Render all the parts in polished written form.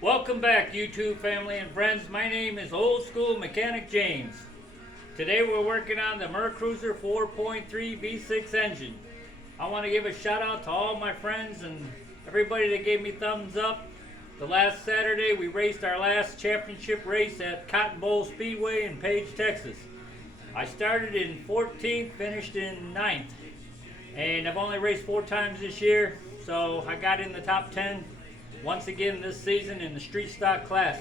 Welcome back, YouTube family and friends. My name is Old School Mechanic James. Today we're working on the Mercruiser 4.3 V6 engine. I want to give a shout out to all my friends and everybody that gave me thumbs up. The last Saturday we raced our last championship race at Cotton Bowl Speedway in Page, Texas. I started in 14th, finished in 9th. And I've only raced 4 times this year, so I got in the top 10 once again this season in the street stock class.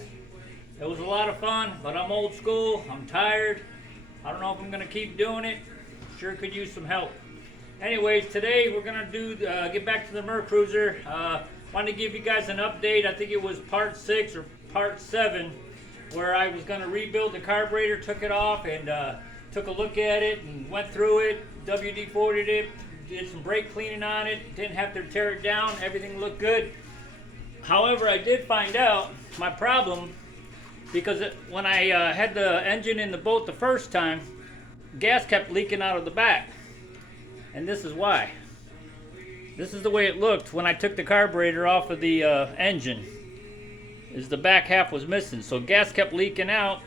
It was a lot of fun, but I'm old school, I'm tired. I don't know if I'm gonna keep doing it. Sure could use some help. Anyways, today we're gonna get back to the Mercruiser. Wanted to give you guys an update. I think it was part 6 or part 7, where I was gonna rebuild the carburetor, took it off and took a look at it and went through it, WD-40'd it, did some brake cleaning on it, didn't have to tear it down, everything looked good. However, I did find out my problem because when I had the engine in the boat the first time, gas kept leaking out of the back. And this is why. This is the way it looked when I took the carburetor off of the engine. Is the back half was missing, so gas kept leaking out.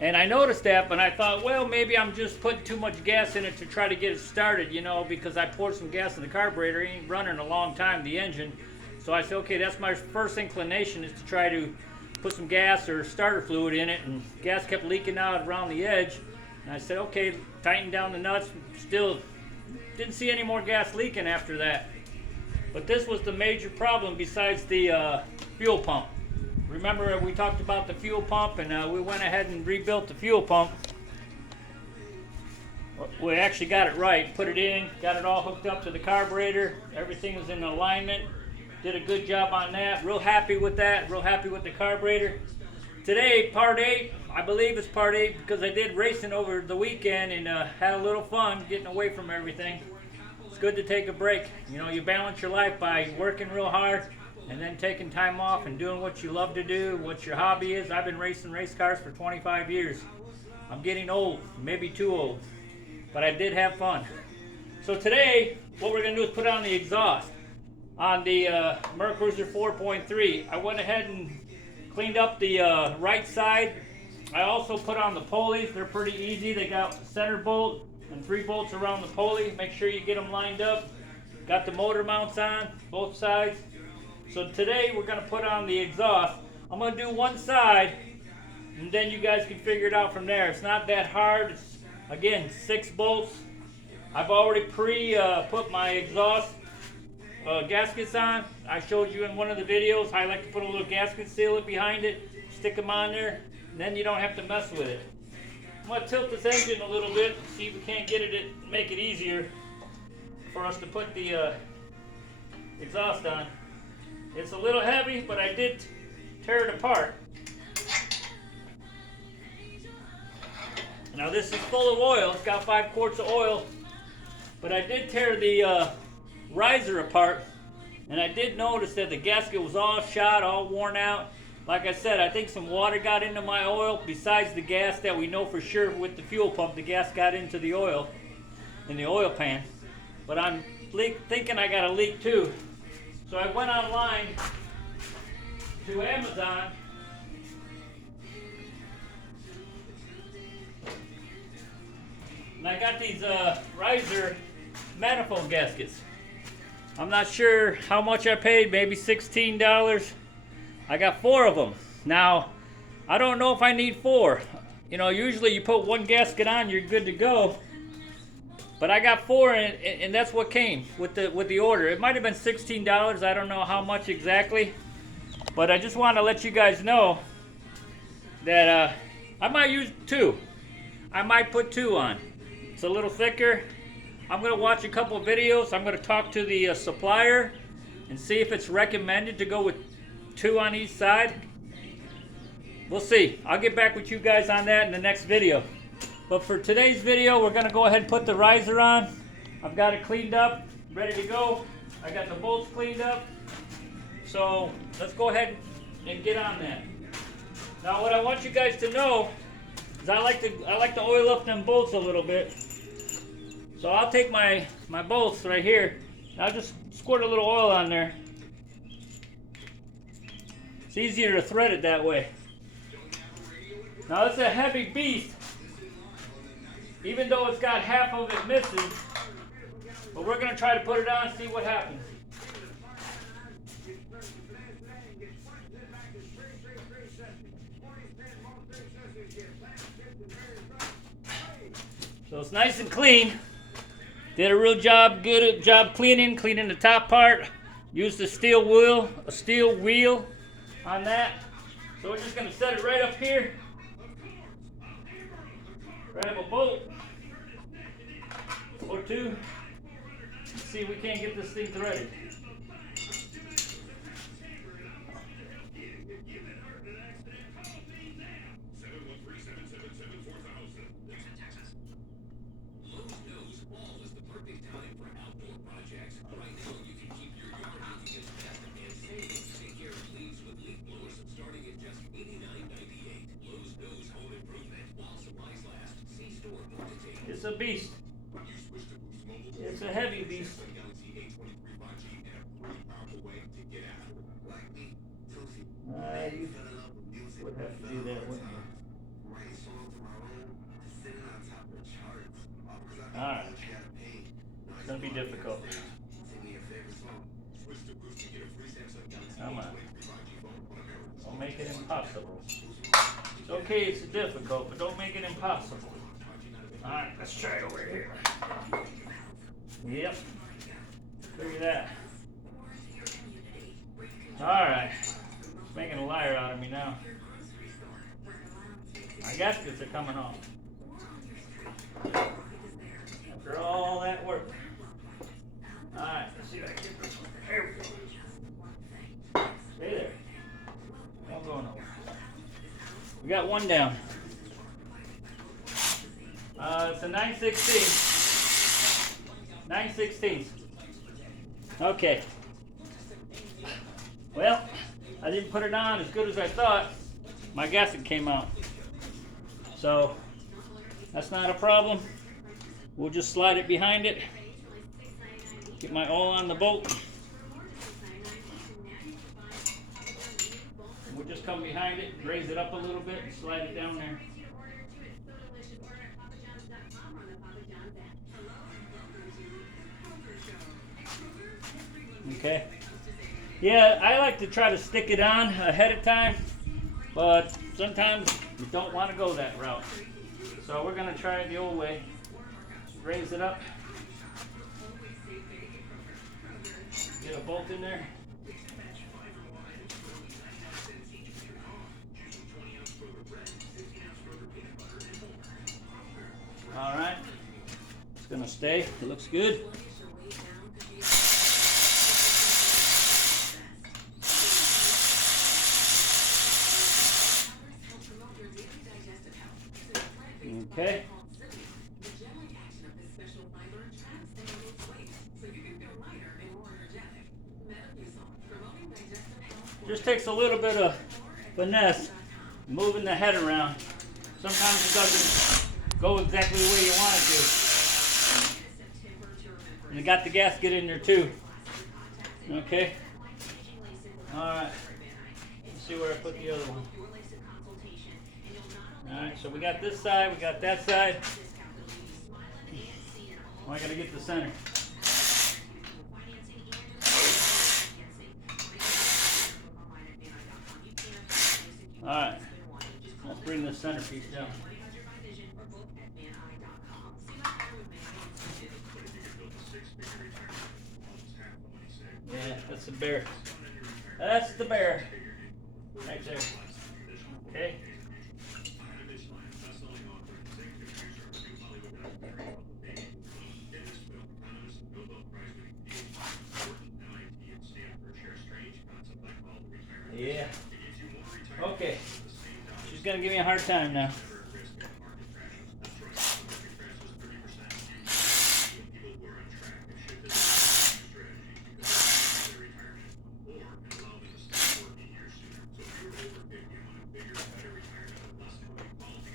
And I noticed that, but I thought, well, maybe I'm just putting too much gas in it to try to get it started, you know, because I poured some gas in the carburetor. It ain't running a long time, the engine. So I said, okay, that's my first inclination, is to try to put some gas or starter fluid in it, and gas kept leaking out around the edge. And I said, okay, tighten down the nuts. Still didn't see any more gas leaking after that. But this was the major problem besides the fuel pump. Remember we talked about the fuel pump, and we went ahead and rebuilt the fuel pump. We actually got it right, put it in, got it all hooked up to the carburetor. Everything was in alignment. Did a good job on that. Real happy with that. Real happy with the carburetor. Today, part 8. I believe it's part 8 because I did racing over the weekend and had a little fun getting away from everything. It's good to take a break. You know, you balance your life by working real hard and then taking time off and doing what you love to do, what your hobby is. I've been racing race cars for 25 years. I'm getting old, maybe too old, but I did have fun. So today, what we're going to do is put on the exhaust. On the Mercruiser 4.3, I went ahead and cleaned up the right side. I also put on the pulleys. They're pretty easy. They got a center bolt and 3 bolts around the pulley. Make sure you get them lined up. Got the motor mounts on both sides. So today we're going to put on the exhaust. I'm going to do one side, and then you guys can figure it out from there. It's not that hard. It's, again, 6 bolts. I've already put my exhaust gaskets on. I showed you in one of the videos. I like to put a little gasket sealant behind it, stick them on there, and then you don't have to mess with it. I'm going to tilt this engine a little bit, see if we can't get it to make it easier for us to put the exhaust on. It's a little heavy, but I did tear it apart. Now this is full of oil. It's got 5 quarts of oil, but I did tear the riser apart, and I did notice that the gasket was all shot, all worn out. Like I said, I think some water got into my oil besides the gas that we know for sure with the fuel pump. The gas got into the oil in the oil pan, but I'm thinking I got a leak too. So I went online to Amazon and I got these riser manifold gaskets. I'm not sure how much I paid, maybe $16. I got 4 of them. Now, I don't know if I need 4. You know, usually you put 1 gasket on, you're good to go. But I got 4, and that's what came with the order. It might have been $16. I don't know how much exactly. But I just want to let you guys know that I might use 2. I might put 2 on. It's a little thicker. I'm going to watch a couple of videos. I'm going to talk to the supplier and see if it's recommended to go with 2 on each side. We'll see. I'll get back with you guys on that in the next video. But for today's video, we're going to go ahead and put the riser on. I've got it cleaned up, ready to go. I got the bolts cleaned up. So let's go ahead and get on that. Now what I want you guys to know is I like to oil up them bolts a little bit. So I'll take my bolts right here, and I'll just squirt a little oil on there. It's easier to thread it that way. Now it's a heavy beast, even though it's got half of it missing. But we're gonna try to put it on and see what happens. So it's nice and clean. Did a real good job cleaning the top part. Used a steel wheel on that. So we're just gonna set it right up here. Grab a bolt or two. See if we can't get this thing threaded. It's a beast. It's a heavy beast. You would have to do that, wouldn't you? Alright. It's going to be difficult. Come on. Don't make it impossible. It's okay, it's difficult, but don't make it impossible. Alright, let's try it over here. Yep. Look at that. Alright. It's making a liar out of me now. My gaskets are coming off. After all that work. Alright, let's see if I can get this one. There we go. Stay there. Don't go nowhere. We got one down. It's a 9/16. 9/16. Okay. Well, I didn't put it on as good as I thought. My gasket came out. So, that's not a problem. We'll just slide it behind it. Get my oil on the bolt. We'll just come behind it, raise it up a little bit, and slide it down there. Okay. Yeah, I like to try to stick it on ahead of time, but sometimes you don't want to go that route. So we're going to try it the old way. Raise it up. Get a bolt in there. All right. It's going to stay. It looks good. Okay. Just takes a little bit of finesse moving the head around. Sometimes it doesn't go exactly the way you want it to. And you got the gasket in there too. Okay. Alright. Let's see where I put the other one. Alright, so we got this side, we got that side. Oh, I gotta get the center. Alright, let's bring the center piece down. Yeah, that's the bear. That's the bear. Right there. Okay. Yeah. Okay. She's gonna give me a hard time now.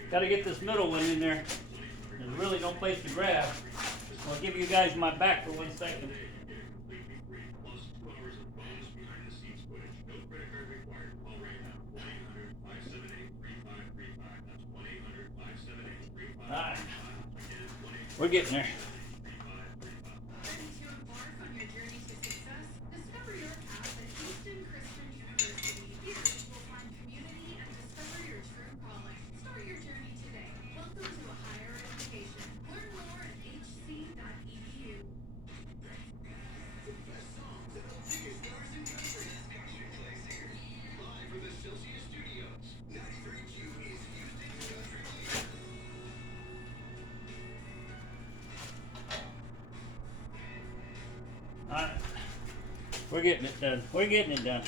Got to get this middle one in there. There's really no place to grab. I'll give you guys my back for 1 second. We're getting there. Alright, we're getting it done. We're getting it done.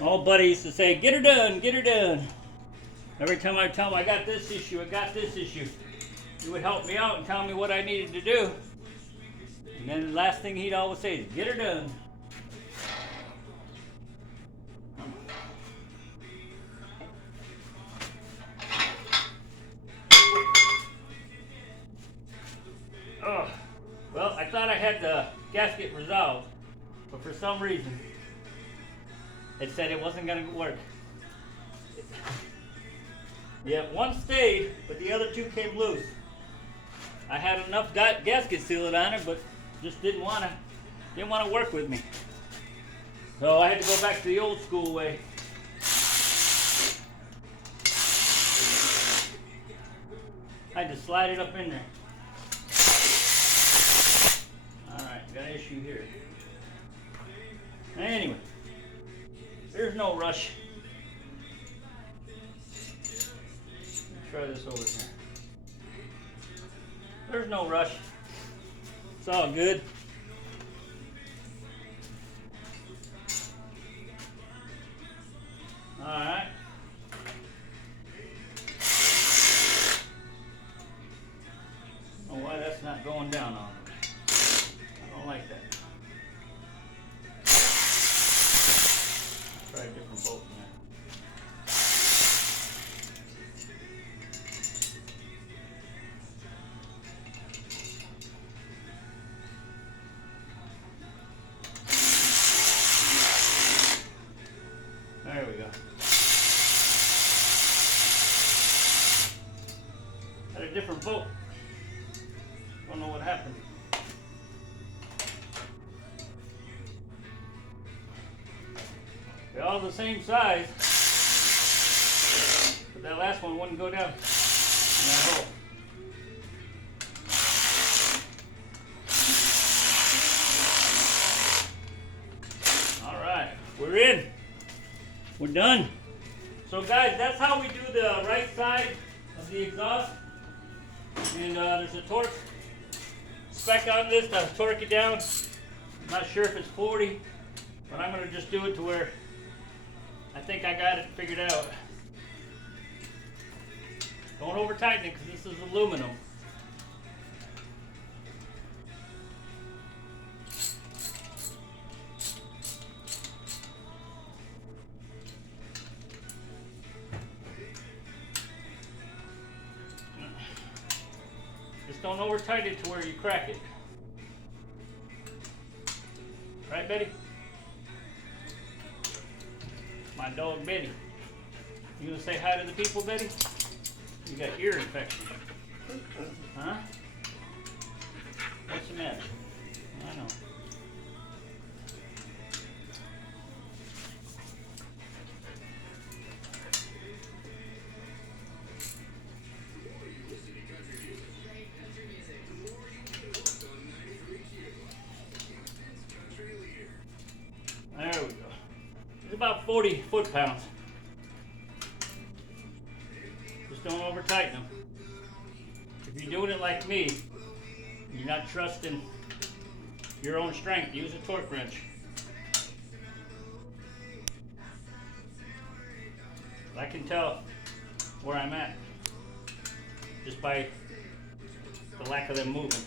Old buddy used to say, get her done, get her done. Every time I tell him I got this issue, he would help me out and tell me what I needed to do. And then the last thing he'd always say is, get her done. Oh. Well, I thought I had the gasket resolved, but for some reason, it said it wasn't going to work. Yeah, one stayed, but the other two came loose. I had enough gasket sealant on it, but just didn't want to work with me. So I had to go back to the old school way. I had to slide it up in there. Got an issue here. Anyway, there's no rush. Let's try this over here. There's no rush. It's all good. All right. I don't know why that's not going down on me. I don't like that. Try a different bolt in there. There we go. Got a different bolt. Don't know what happened. They're all the same size, but that last one wouldn't go down in that hole. All right, we're in. We're done. So guys, that's how we do the right side of the exhaust. And there's a torque spec on this to torque it down. I'm not sure if it's 40, but I'm going to just do it to where I think I got it figured out. Don't over tighten it because this is aluminum. Just don't over tighten it to where you crack it. Right, Betty? My dog Betty. You gonna say hi to the people, Betty? You got ear infection. Huh? What's the matter? I know. There we go. It's about 40 foot-pounds. Just don't over tighten them. If you're doing it like me, you're not trusting your own strength, use a torque wrench. I can tell where I'm at just by the lack of them moving.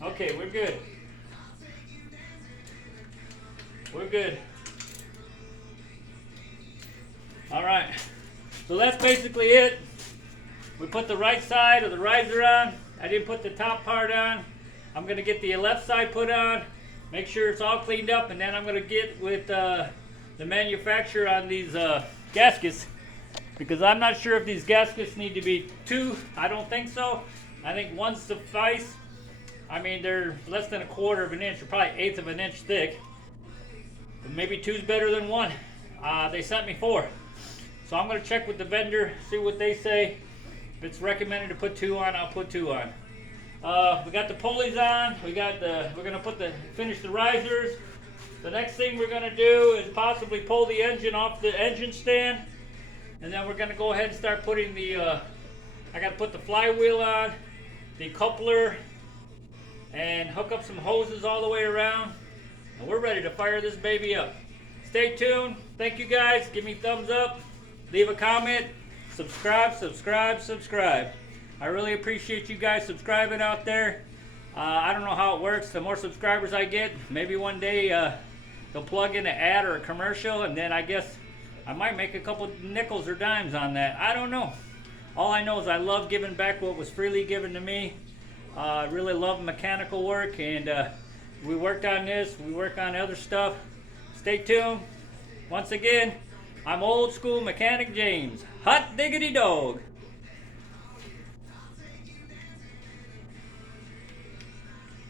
Okay, we're good. We're good. All right, so that's basically it. We put the right side of the riser on. I didn't put the top part on. I'm gonna get the left side put on, make sure it's all cleaned up, and then I'm gonna get with the manufacturer on these gaskets because I'm not sure if these gaskets need to be two. I don't think so. I think one suffice. I mean, they're less than 1/4 of an inch, or probably 1/8 of an inch thick. But maybe two's better than one. They sent me 4. So I'm going to check with the vendor, see what they say. If it's recommended to put 2 on, I'll put 2 on. We got the pulleys on. We're going to finish the risers. The next thing we're going to do is possibly pull the engine off the engine stand. And then we're going to go ahead and start putting the, I got to put the flywheel on, the coupler, and hook up some hoses all the way around. And we're ready to fire this baby up. Stay tuned. Thank you guys. Give me a thumbs up. Leave a comment. Subscribe. I really appreciate you guys subscribing out there. I don't know how it works. The more subscribers I get, maybe one day they'll plug in an ad or a commercial, and then I guess I might make a couple nickels or dimes on that. I don't know. All I know is I love giving back what was freely given to me. I really love mechanical work, and we worked on this. We work on other stuff. Stay tuned. Once again, I'm Old School Mechanic James. Hot diggity dog.